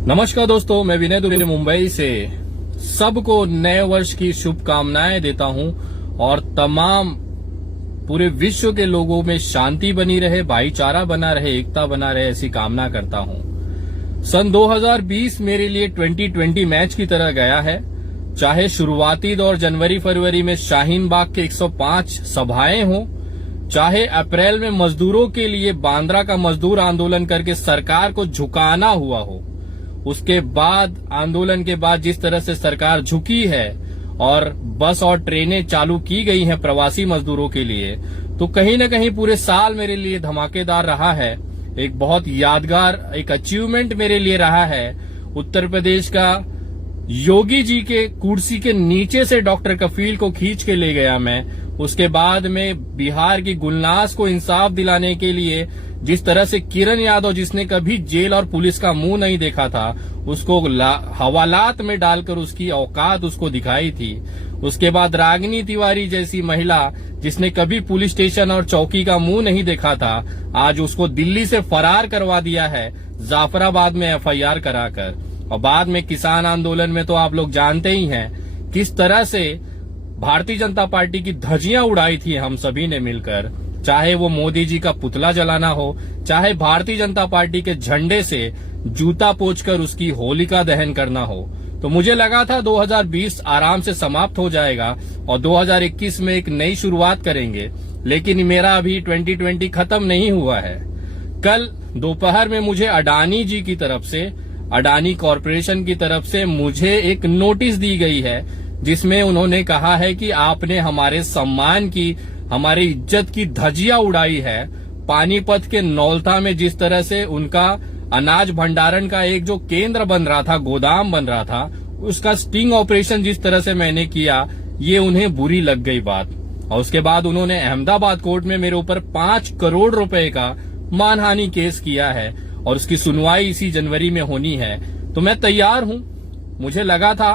नमस्कार दोस्तों, मैं विनय दुबे मुंबई से सबको नए वर्ष की शुभकामनाएं देता हूं और तमाम पूरे विश्व के लोगों में शांति बनी रहे, भाईचारा बना रहे, एकता बना रहे, ऐसी कामना करता हूं। सन 2020 मेरे लिए 2020 मैच की तरह गया है। चाहे शुरुआती दौर जनवरी फरवरी में शाहीन बाग के 105 सभाएं हों, चाहे अप्रैल में मजदूरों के लिए बांद्रा का मजदूर आंदोलन करके सरकार को झुकाना हुआ हो, उसके बाद आंदोलन के बाद जिस तरह से सरकार झुकी है और बस और ट्रेनें चालू की गई हैं प्रवासी मजदूरों के लिए, तो कहीं न कहीं पूरे साल मेरे लिए धमाकेदार रहा है। एक बहुत यादगार एक अचीवमेंट मेरे लिए रहा है। उत्तर प्रदेश का योगी जी के कुर्सी के नीचे से डॉक्टर कफील को खींच के ले गया मैं। उसके बाद में बिहार की गुलनाज को इंसाफ दिलाने के लिए जिस तरह से किरण यादव, जिसने कभी जेल और पुलिस का मुंह नहीं देखा था, उसको हवालात में डालकर उसकी औकात उसको दिखाई थी। उसके बाद रागिनी तिवारी जैसी महिला, जिसने कभी पुलिस स्टेशन और चौकी का मुंह नहीं देखा था, आज उसको दिल्ली से फरार करवा दिया है जाफराबाद में एफआईआर कराकर। और बाद में किसान आंदोलन में तो आप लोग जानते ही हैं किस तरह से भारतीय जनता पार्टी की धज्जियां उड़ाई थी हम सभी ने मिलकर। चाहे वो मोदी जी का पुतला जलाना हो, चाहे भारतीय जनता पार्टी के झंडे से जूता पोंछकर उसकी होलिका दहन करना हो। तो मुझे लगा था 2020 आराम से समाप्त हो जाएगा और 2021 में एक नई शुरुआत करेंगे, लेकिन मेरा अभी 2020 खत्म नहीं हुआ है। कल दोपहर में मुझे अडानी जी की तरफ से, अडानी कॉरपोरेशन की तरफ से मुझे एक नोटिस दी गई है, जिसमें उन्होंने कहा है कि आपने हमारे सम्मान की, हमारी इज्जत की धज्जियां उड़ाई है। पानीपत के नौलता में जिस तरह से उनका अनाज भंडारण का एक जो केंद्र बन रहा था, गोदाम बन रहा था, उसका स्टिंग ऑपरेशन जिस तरह से मैंने किया, ये उन्हें बुरी लग गई बात। और उसके बाद उन्होंने अहमदाबाद कोर्ट में मेरे ऊपर 5 करोड़ रुपए का मानहानि केस किया है और उसकी सुनवाई इसी जनवरी में होनी है। तो मैं तैयार हूं। मुझे लगा था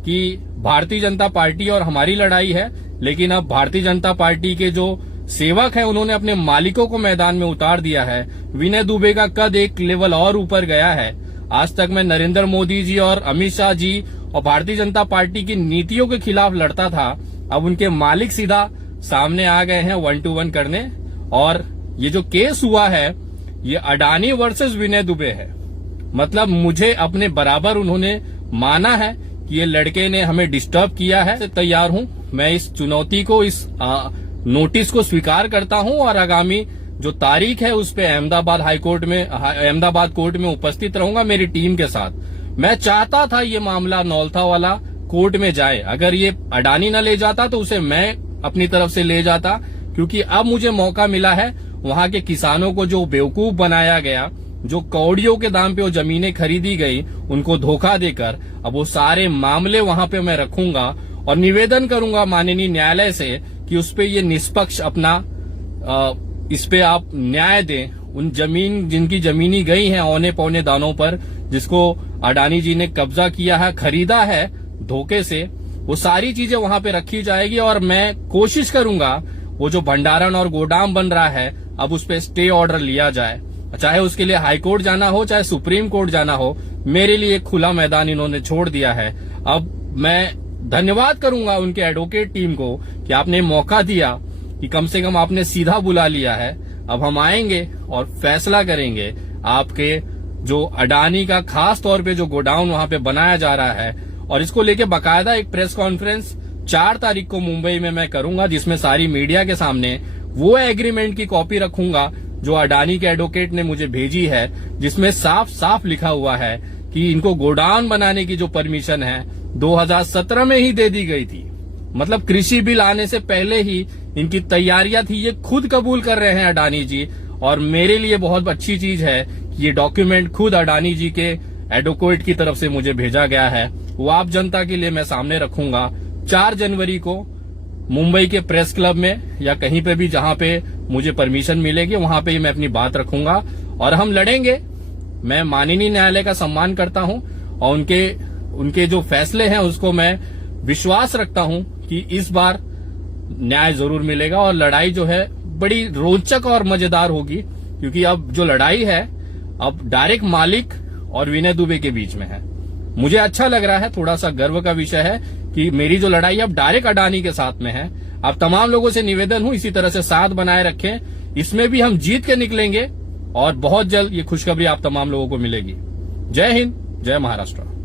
कि भारतीय जनता पार्टी और हमारी लड़ाई है, लेकिन अब भारतीय जनता पार्टी के जो सेवक हैं उन्होंने अपने मालिकों को मैदान में उतार दिया है। विनय दुबे का कद एक लेवल और ऊपर गया है। आज तक मैं नरेंद्र मोदी जी और अमित शाह जी और भारतीय जनता पार्टी की नीतियों के खिलाफ लड़ता था, अब उनके मालिक सीधा सामने आ गए हैं 1 to 1 करने। और ये जो केस हुआ है, ये अडानी वर्सेस विनय दुबे है। मतलब मुझे अपने बराबर उन्होंने माना है कि ये लड़के ने हमें डिस्टर्ब किया है। तैयार हूं मैं इस चुनौती को, इस नोटिस को स्वीकार करता हूं और आगामी जो तारीख है उस पे अहमदाबाद कोर्ट में उपस्थित रहूंगा मेरी टीम के साथ। मैं चाहता था ये मामला नौलता वाला कोर्ट में जाए। अगर ये अडानी न ले जाता तो उसे मैं अपनी तरफ से ले जाता, क्योंकि अब मुझे मौका मिला है वहां के किसानों को जो बेवकूफ बनाया गया, जो कौड़ियों के दाम पे वो जमीनें खरीदी गई, उनको धोखा देकर, अब वो सारे मामले वहां पे मैं रखूंगा और निवेदन करूंगा माननीय न्यायालय से कि उस पे ये निष्पक्ष अपना इस पे आप न्याय दें। उन जिनकी जमीनी गई हैं औने पौने दानों पर, जिसको अडानी जी ने कब्जा किया है, खरीदा है धोखे से, वो सारी चीजें वहां पे रखी जाएगी। और मैं कोशिश करूंगा वो जो भंडारण और गोदाम बन रहा है, अब उस पे स्टे ऑर्डर लिया जाए। चाहे उसके लिए हाई कोर्ट जाना हो, चाहे सुप्रीम कोर्ट जाना हो, मेरे लिए खुला मैदान इन्होंने छोड़ दिया है। अब मैं धन्यवाद करूंगा उनके एडवोकेट टीम को कि आपने मौका दिया, कि कम से कम आपने सीधा बुला लिया है। अब हम आएंगे और फैसला करेंगे आपके जो अडानी का खास तौर पे जो गोडाउन वहां पे बनाया जा रहा है, और इसको लेके बाकायदा एक प्रेस कॉन्फ्रेंस 4 तारीख को मुंबई में मैं करूंगा, जिसमें सारी मीडिया के सामने वो एग्रीमेंट की कॉपी रखूंगा जो अडानी के एडवोकेट ने मुझे भेजी है, जिसमें साफ साफ लिखा हुआ है कि इनको गोडाउन बनाने की जो परमिशन है 2017 में ही दे दी गई थी। मतलब कृषि बिल आने से पहले ही इनकी तैयारियां थी। ये खुद कबूल कर रहे हैं अडानी जी, और मेरे लिए बहुत अच्छी चीज है कि ये डॉक्यूमेंट खुद अडानी जी के एडवोकेट की तरफ से मुझे भेजा गया है। वो आप जनता के लिए मैं सामने रखूंगा 4 जनवरी को मुंबई के प्रेस क्लब में या कहीं पे भी जहां पे मुझे परमिशन मिलेगी, वहां पे ही मैं अपनी बात रखूंगा और हम लड़ेंगे। मैं माननीय न्यायालय का सम्मान करता हूं और उनके जो फैसले हैं उसको मैं विश्वास रखता हूं कि इस बार न्याय जरूर मिलेगा और लड़ाई जो है बड़ी रोचक और मजेदार होगी, क्योंकि अब जो लड़ाई है, अब डायरेक्ट मालिक और विनय दुबे के बीच में है। मुझे अच्छा लग रहा है, थोड़ा सा गर्व का विषय है कि मेरी जो लड़ाई अब डायरेक्ट अडानी के साथ में है। अब तमाम लोगों से निवेदन हूं इसी तरह से साथ बनाए रखें, इसमें भी हम जीत के निकलेंगे और बहुत जल्द ये खुशखबरी आप तमाम लोगों को मिलेगी। जय हिंद, जय महाराष्ट्र।